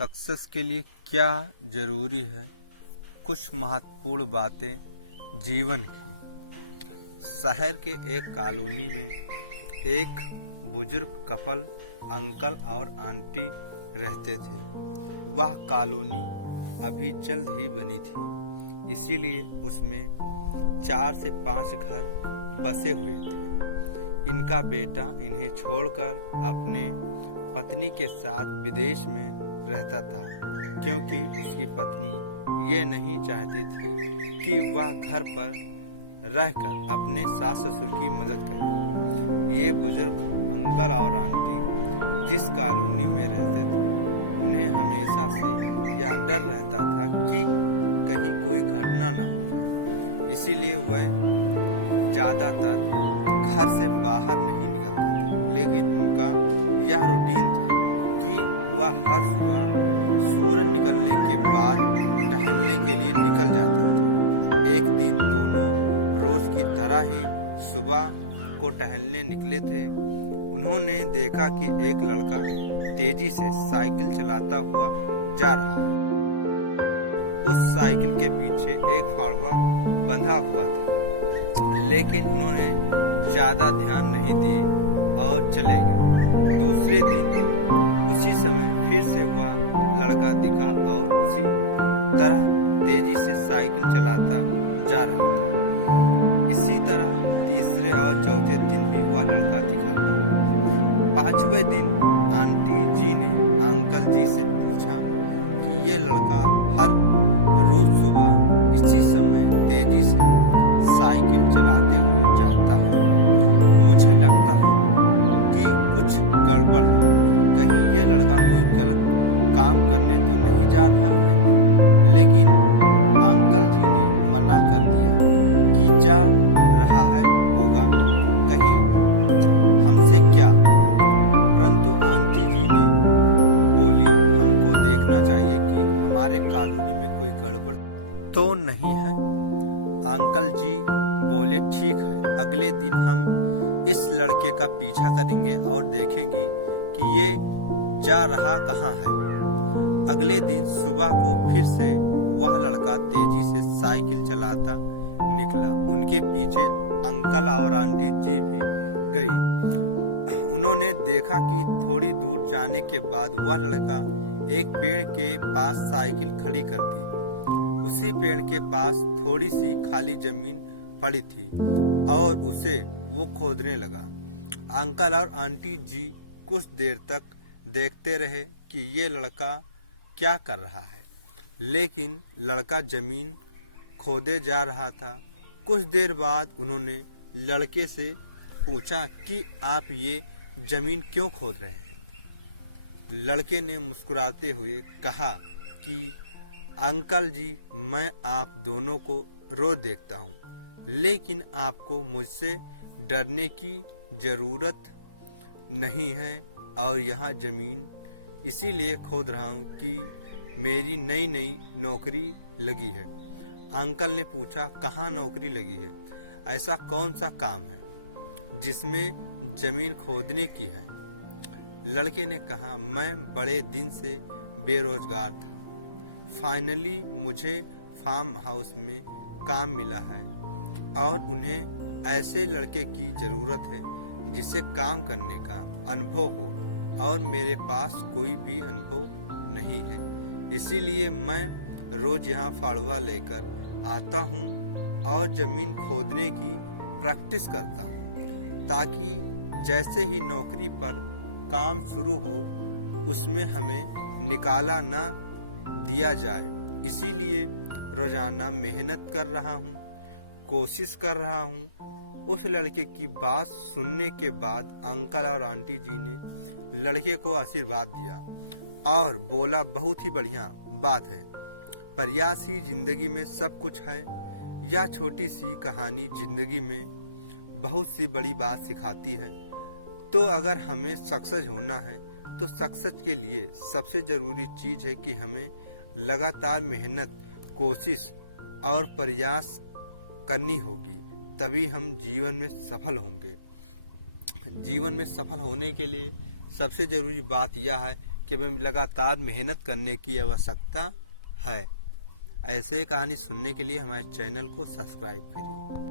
Success के लिए क्या जरूरी है, कुछ महत्वपूर्ण बातें जीवन की। शहर के एक कॉलोनी में एक बुजुर्ग कपल अंकल और आंटी रहते थे। वह कॉलोनी अभी जल्द ही बनी थी, इसीलिए उसमें 4 से 5 घर बसे हुए थे। इनका बेटा इन्हें छोड़कर अपने पत्नी के साथ विदेश में रहता था, क्योंकि उसकी पत्नी ये नहीं चाहती थी कि वह घर पर रहकर अपने सास ससुर की मदद करे। ये बुजुर्ग अंकल और आंटी जिस कॉलोनी में रहते थे, उन्हें हमेशा से यह डर रहता था कि कहीं कोई घटना न हो, इसीलिए वह ज्यादातर घर से बाहर नहीं निकलते। लेकिन उनका यह रूटीन था कि वह हर सुबह सूरज निकलने के बाद टहलने के लिए निकल जाते थे। एक दिन दोनों रोज की तरह ही सुबह को टहलने निकले थे। उन्होंने देखा कि एक लड़का तेजी से साइकिल चलाता हुआ जा रहा है। उस साइकिल के पीछे एक फावड़ा बंधा हुआ था, लेकिन उन्होंने ज्यादा ध्यान नहीं दिया और चले गए। दूसरे दिन उसी समय फिर से वह लड़का दिखा और उसी तरह तेजी से साइकिल चलाता जा रहा था। इसी तरह तीसरे और चौथे दिन भी वह लड़का दिखा। 5वें दिन आंटी जी ने अंकल जी से पूछा कि ये लड़का हर रोज सुबह इसी समय तेजी से साइकिल चलाते हुए जाता है। मुझे लगता है कि कुछ गड़बड़ है। कहीं ये लड़का कोई गलत काम करने तो नहीं जा रहा है। लेकिन अंकल जी ने मना कर दिया कि जा रहा है होगा, कहीं हमसे क्या। परंतु आंटी जी ने बोली, हमको देखना चाहिए कि हमारे कॉलोनी में कोई गड़बड़ तो नहीं है। अंकल जी बोले, ठीक है, अगले दिन हम इस लड़के का पीछा करेंगे और देखेंगे कि ये जा रहा कहाँ है। अगले दिन सुबह को फिर से वह लड़का तेजी से साइकिल चलाता निकला। उनके पीछे अंकल और आंटी जी भी गई। उन्होंने देखा कि थोड़ी दूर जाने के बाद वह लड़का एक पेड़ के पास साइकिल खड़ी कर दी। उसी पेड़ के पास थोड़ी सी खाली जमीन पड़ी थी और उसे वो खोदने लगा। अंकल और आंटी जी कुछ देर तक देखते रहे कि ये लड़का क्या कर रहा है, लेकिन लड़का जमीन खोदे जा रहा था। कुछ देर बाद उन्होंने लड़के से पूछा कि आप ये जमीन क्यों खोद रहे हैं। लड़के ने मुस्कुराते हुए कहा कि अंकल जी, मैं आप दोनों को रोज देखता हूँ, लेकिन आपको मुझसे डरने की जरूरत नहीं है और यहाँ जमीन इसीलिए खोद रहा हूँ कि मेरी नई नई नौकरी लगी है। अंकल ने पूछा, कहाँ नौकरी लगी है? ऐसा कौन सा काम है जिसमें जमीन खोदने की है? लड़के ने कहा, मैं बड़े दिन से बेरोजगार था। फाइनली मुझे फार्म हाउस में काम मिला है और उन्हें ऐसे लड़के की जरूरत है जिसे काम करने का अनुभव हो, और मेरे पास कोई भी अनुभव नहीं है। इसीलिए मैं रोज यहाँ फाड़वा लेकर आता हूँ और जमीन खोदने की प्रैक्टिस करता हूँ, ताकि जैसे ही नौकरी पर काम शुरू हो उसमें हमें निकाला ना दिया जाए। इसीलिए रोजाना मेहनत कर रहा हूँ, कोशिश कर रहा हूँ। उस लड़के की बात सुनने के बाद अंकल और आंटी जी ने लड़के को आशीर्वाद दिया और बोला, बहुत ही बढ़िया बात है, प्रयास ही जिंदगी में सब कुछ है। यह छोटी सी कहानी जिंदगी में बहुत सी बड़ी बात सिखाती है। तो अगर हमें सक्सेस होना है तो सक्सेस के लिए सबसे जरूरी चीज है कि हमें लगातार मेहनत, कोशिश और प्रयास करनी होगी, तभी हम जीवन में सफल होंगे। जीवन में सफल होने के लिए सबसे जरूरी बात यह है कि हमें लगातार मेहनत करने की आवश्यकता है। ऐसे कहानी सुनने के लिए हमारे चैनल को सब्सक्राइब करिए।